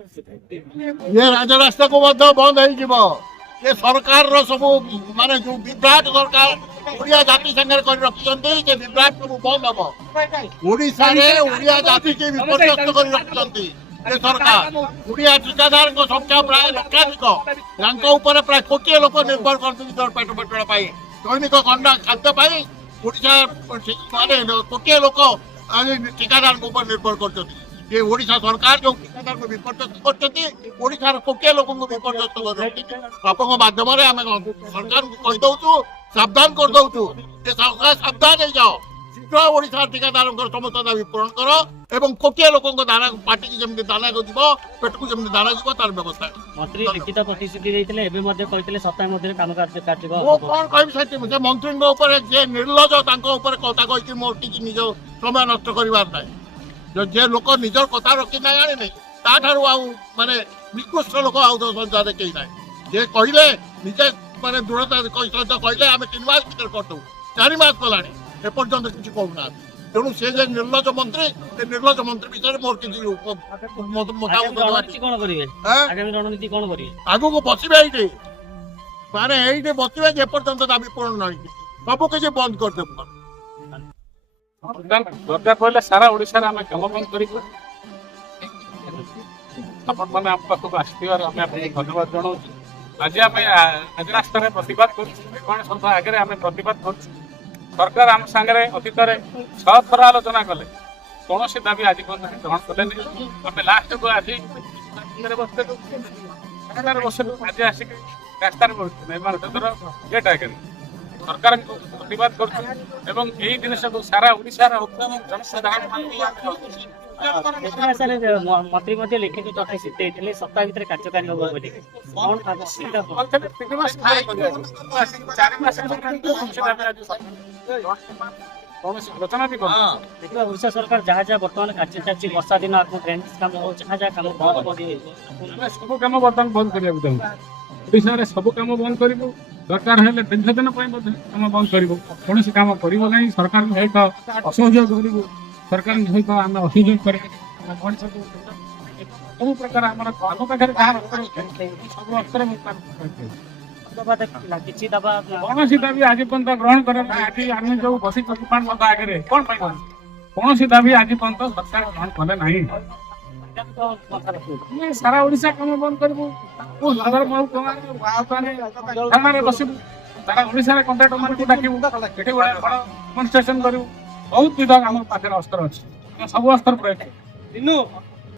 ये राजरास्ता को बंद हो ये सरकार सब माने जो विभ्राट सरकार ओडिया जाति संगे रखिछन्ती जे विभ्राट सब बंद हम ओडिशा रे ओडिया जाति के विपर्यस्त कर रखिछन्ती ये सरकार ओडिया ठेकेदार को संख्या प्राय लक्षाधिक तांको ऊपर प्राय कोटी लोक निर्भर करछन्ती जर पेट पेटड़ा पाई दैनिक खंडा खाद्य पाई ओडिशा माने कोटी लोक ठेकेदार को ऊपर निर्भर करछन्ती ये ओडिशा सरकार जो ठेकेदार को विपर्यस्त करछन्ती ओडिशा रे कोटी लोक को विपर्यस्त कर रखिछन्ती आपको माध्यम रे हम सरकार को कहि दउछु सावधान कर दउछु जे सरकार सावधान हो जाओ शीघ्र ओडिशा ठेकेदार समस्त दाबी पूरण करो एवं कोटी लोक दाना पार्टी की जमी दाना को जीव पेट को जमी दाना जीव तार व्यवस्था मंत्री लिखित प्रतिश्रुति देइतले एबे मध्ये कहितले सप्ताह मध्ये काम कार्य वो कोन कहबि सत्य जे मंत्री ऊपर जे निर्लज तांको ऊपर कथा कहि कि मोर की निज समय नष्ट करिवार नै जो जे लोक निजर कथा रखि नै आनी नै ता ठारु आ माने निकृष्ट लोक आउ संसार केही नै जे कहिले निजे माने दृढ़ता कहले आम 3 मास भीतर करदू 4 मास गलानी एपर्यंत किसी कहूना तेणु से निर्लज मंत्री निर्लज मंत्री विषय मोर किसी आगू को बसवे ये माने ये बसवे एपर्यंत दाबी पूर्ण ना सब किसी बंद करदेव दरकार पड़े सारा ओडिशा आम कम बंद कर धन्यवाद जनाऊँ आज आम आज रास्तार प्रतिवाद कर आगे आम प्रतिवाद कर सरकार आम सागर अतीत में 6 थर आलोचना कले कौन दाबी आज ग्रहण कले आम लास्ट को आज बसलु आज आसिक रास्तार गेट आगे सरकार प्रतिवाद कर जिनस को सारा ओडिशार मंत्री मध्ये लिखित प्रतिश्रुति देइतले सप्ताह भीतर कार्यकारी होबो बोली ओडिशा सरकार जहाँ जहाँ बर्तमान कार्य चलती वर्षा दिन ड्रेनेज काम हो जहाँ जहाँ काम बंद कर सब कम बर्तमान बंद करने ओडिशा सब कम बंद कर दरकार है दीर्घदिन कम बंद कर कौन कम कर सरकार असहयोग कर सरकार सहित आम असहयोग कर सब प्रकार आम पाखे सब अस्तर कौन दाबी आज पर्यंत ग्रहण कर आम जो बस आगे कौन कौन दाबी आज पर्यंत सरकार ग्रहण कले ना सारा ओडिशा कम बंद करूँ बसबू सारा ओडिशा कंट्राक्टर मान डाकू स्टेशन करूँ बहुत विभाग आम पाखे अस्तर अच्छे सब अस्तर प्रयोग